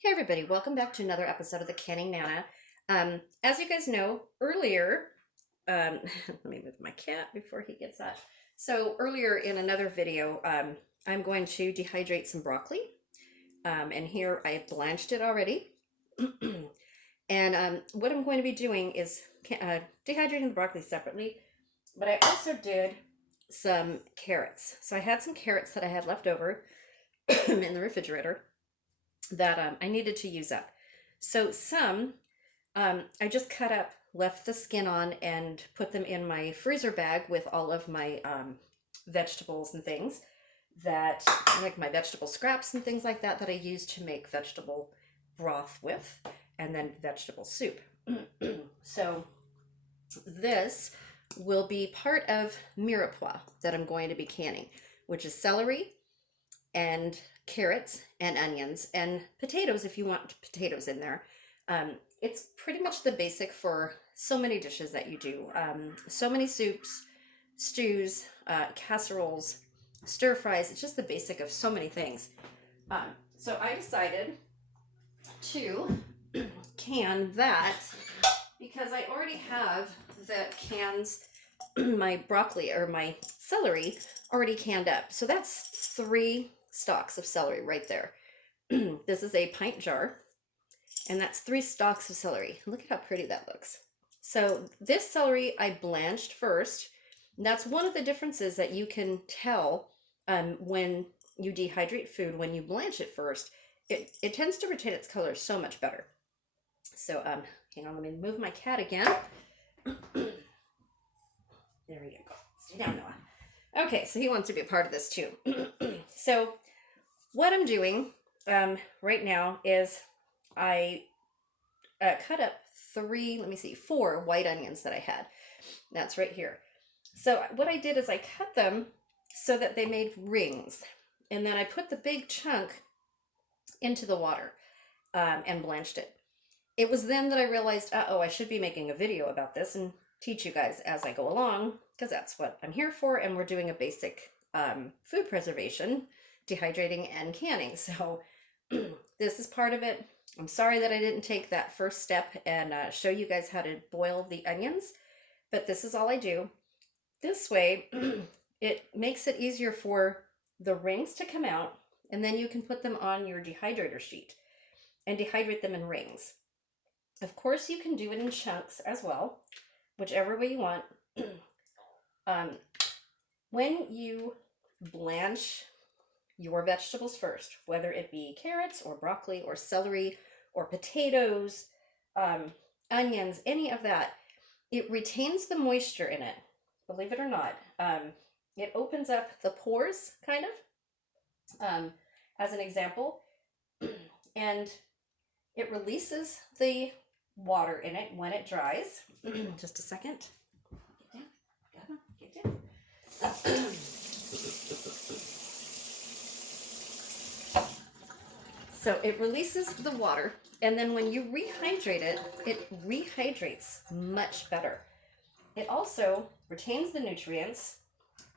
Hey everybody, welcome back to another episode of the Canning Nana. As you guys know, earlier, let me move my cat before he gets up. So earlier in another video, I'm going to dehydrate some broccoli. And here I blanched it already. And what I'm going to be doing is dehydrating the broccoli separately, but I also did some carrots. So I had some carrots that I had left over in the refrigerator that I needed to use up. So some I just cut up, left the skin on, and put them in my freezer bag with all of my vegetables and things that, like my vegetable scraps and things like that, that I use to make vegetable broth with, and then vegetable soup. So this will be part of mirepoix that I'm going to be canning, which is celery and carrots and onions and potatoes if you want potatoes in there. It's pretty much the basic for so many dishes that you do. So many soups, stews, casseroles, stir fries. It's just the basic of so many things. So I decided to can that because I already have the cans, my broccoli or my celery already canned up. So that's 3 stalks of celery right there. This is a pint jar, and that's 3 stalks of celery. Look at how pretty that looks. So this celery I blanched first. And that's one of the differences that you can tell when you dehydrate food. When you blanch it first, it tends to retain its color so much better. So hang on, let me move my cat again. There we go. Stay down, Noah. Okay, so he wants to be a part of this too. So what I'm doing right now is I cut up 4 white onions that I had. That's right here. So what I did is I cut them so that they made rings. And then I put the big chunk into the water and blanched it. It was then that I realized, I should be making a video about this and teach you guys as I go along, because that's what I'm here for, and we're doing a basic food preservation, dehydrating and canning. So this is part of it. I'm sorry that I didn't take that first step and show you guys how to boil the onions, but this is all I do. This way, it makes it easier for the rings to come out, and then you can put them on your dehydrator sheet and dehydrate them in rings. Of course, you can do it in chunks as well, whichever way you want. When you blanch your vegetables first, whether it be carrots or broccoli or celery or potatoes, onions, any of that, it retains the moisture in it, believe it or not. It opens up the pores, kind of, as an example, and it releases the water in it when it dries. Just a second. Get down. So it releases the water, and then when you rehydrate it, it rehydrates much better. It also retains the nutrients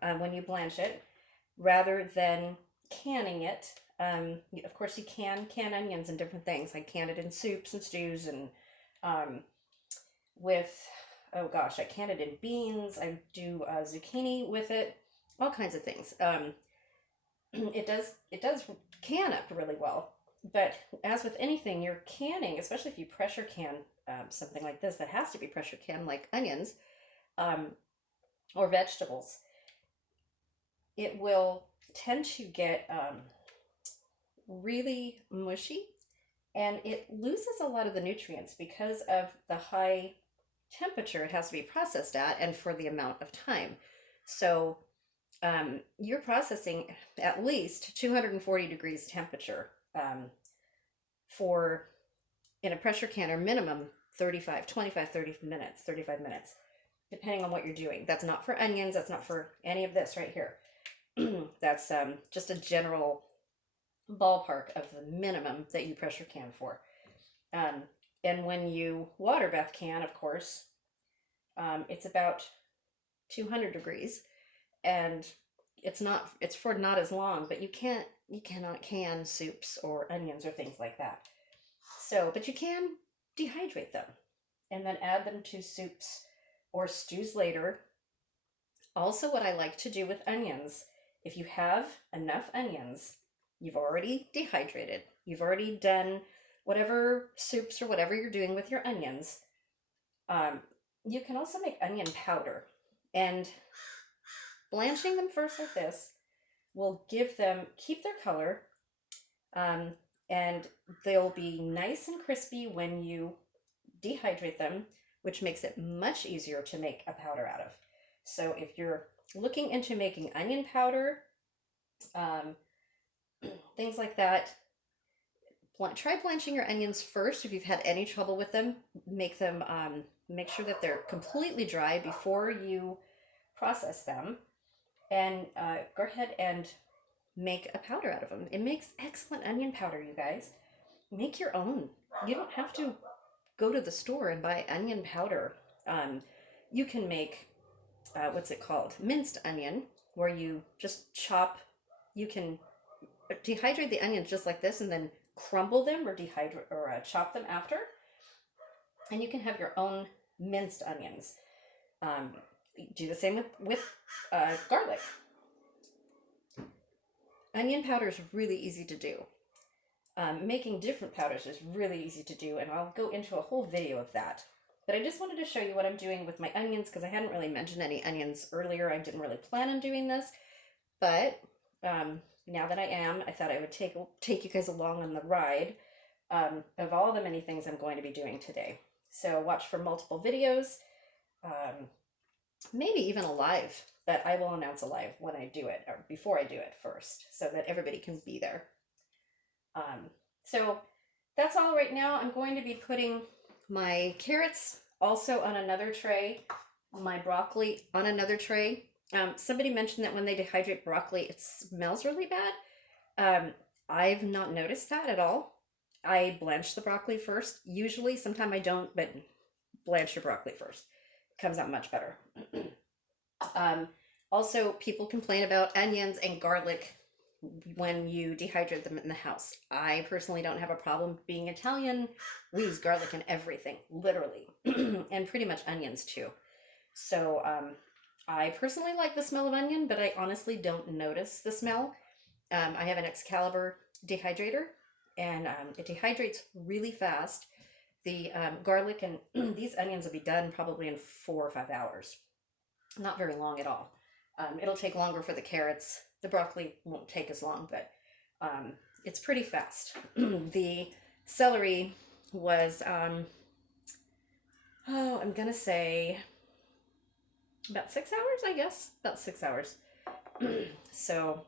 when you blanch it, rather than canning it. Of course, you can can onions and different things. I can it in soups and stews, and I can it in beans. I do zucchini with it, all kinds of things. It does can up really well. But as with anything, you're canning, especially if you pressure can something like this that has to be pressure canned, like onions or vegetables, it will tend to get really mushy, and it loses a lot of the nutrients because of the high temperature it has to be processed at and for the amount of time. So you're processing at least 240 degrees temperature for in a pressure canner, minimum 35 minutes, depending on what you're doing. That's not for onions, that's not for any of this right here. That's just a general ballpark of the minimum that you pressure can for. And when you water bath can, of course, it's about 200 degrees, and it's for not as long, but you cannot can soups or onions or things like that. So, but you can dehydrate them and then add them to soups or stews later. Also, what I like to do with onions, if you have enough onions, you've already dehydrated, you've already done whatever soups or whatever you're doing with your onions, um, you can also make onion powder. And blanching them first like this will give them, keep their color, um, and they'll be nice and crispy when you dehydrate them, which makes it much easier to make a powder out of. So if you're looking into making onion powder, um, things like that, try blanching your onions first. If you've had any trouble with them, make them make sure that they're completely dry before you process them, and go ahead and make a powder out of them. It makes excellent onion powder, you guys. Make your own. You don't have to go to the store and buy onion powder. You can make what's it called? Minced onion, where you just chop. You can dehydrate the onions just like this, and then crumble them or dehydrate or chop them after. And you can have your own minced onions. Do the same with garlic. Onion powder is really easy to do. Making different powders is really easy to do, and I'll go into a whole video of that. But I just wanted to show you what I'm doing with my onions, because I hadn't really mentioned any onions earlier. I didn't really plan on doing this, but now that I am, I thought I would take you guys along on the ride of all the many things I'm going to be doing today. So watch for multiple videos, maybe even a live, but I will announce a live when I do it, or before I do it first, so that everybody can be there. So that's all right now. I'm going to be putting my carrots also on another tray, my broccoli on another tray. Somebody mentioned that when they dehydrate broccoli, it smells really bad. I've not noticed that at all. I blanch the broccoli first. Usually, sometimes I don't, but blanch your broccoli first. It comes out much better. Also, people complain about onions and garlic when you dehydrate them in the house. I personally don't have a problem. Being Italian, we use garlic in everything, literally, and pretty much onions too. So I personally like the smell of onion, but I honestly don't notice the smell. I have an Excalibur dehydrator, and it dehydrates really fast. The garlic and these onions will be done probably in 4 or 5 hours. Not very long at all. It'll take longer for the carrots. The broccoli won't take as long, but it's pretty fast. The celery was, I'm going to say about 6 hours, I guess. About 6 hours. So,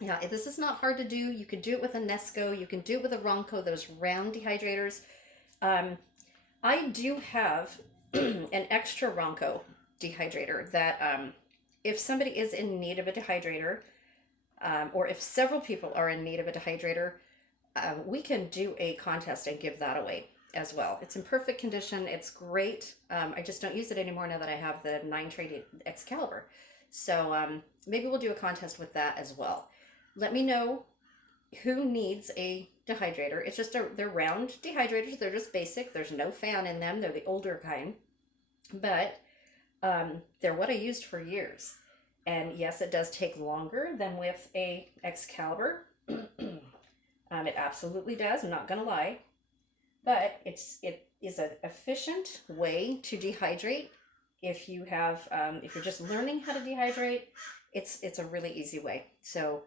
yeah, this is not hard to do. You can do it with a Nesco. You can do it with a Ronco, those round dehydrators. I do have an extra Ronco dehydrator that if somebody is in need of a dehydrator, or if several people are in need of a dehydrator, we can do a contest and give that away as well. It's in perfect condition. It's great. I just don't use it anymore now that I have the 9-tray Excalibur. So maybe we'll do a contest with that as well. Let me know who needs a dehydrator. It's just they're round dehydrators. They're just basic. There's no fan in them. They're the older kind. But they're what I used for years. And yes, it does take longer than with a Excalibur. It absolutely does. I'm not going to lie. But it is an efficient way to dehydrate. If you have, if you're just learning how to dehydrate, it's a really easy way. So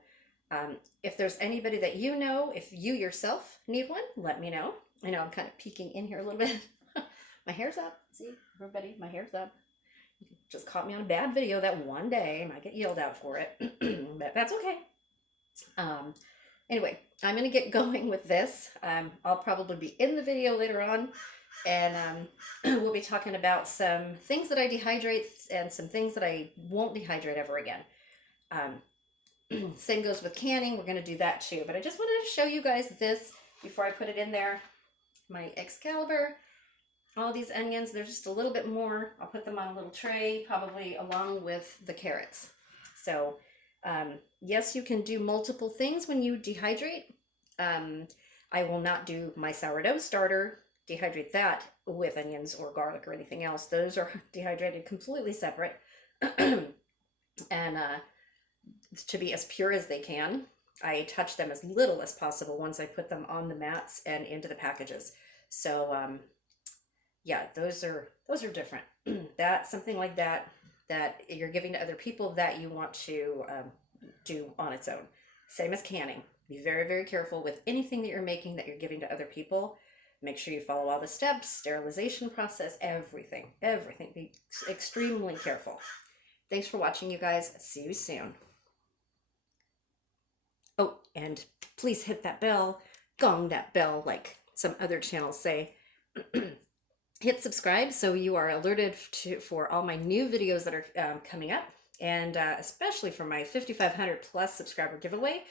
if there's anybody that you know, if you yourself need one, let me know. I know I'm kind of peeking in here a little bit. My hair's up. See, everybody, my hair's up. Just caught me on a bad video that one day. I might get yelled at for it, but that's okay. Anyway, I'm going to get going with this. I'll probably be in the video later on, and we'll be talking about some things that I dehydrate and some things that I won't dehydrate ever again. Same goes with canning. We're going to do that too, but I just wanted to show you guys this before I put it in there. My Excalibur. All these onions, they're just a little bit more. I'll put them on a little tray, probably along with the carrots. So, yes, you can do multiple things when you dehydrate. I will not do my sourdough starter, dehydrate that with onions or garlic or anything else. Those are dehydrated completely separate and to be as pure as they can. I touch them as little as possible once I put them on the mats and into the packages. So yeah, those are different. That's something like that that you're giving to other people that you want to do on its own. Same as canning. Be very, very careful with anything that you're making that you're giving to other people. Make sure you follow all the steps, sterilization process, everything, everything. Be extremely careful. Thanks for watching, you guys. See you soon. Oh, and please hit that bell, gong that bell like some other channels say. Hit subscribe so you are alerted for all my new videos that are coming up, and especially for my 5,500 plus subscriber giveaway.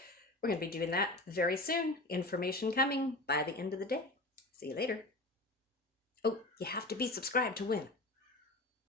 We're going to be doing that very soon. Information coming by the end of the day. See you later. Oh, you have to be subscribed to win.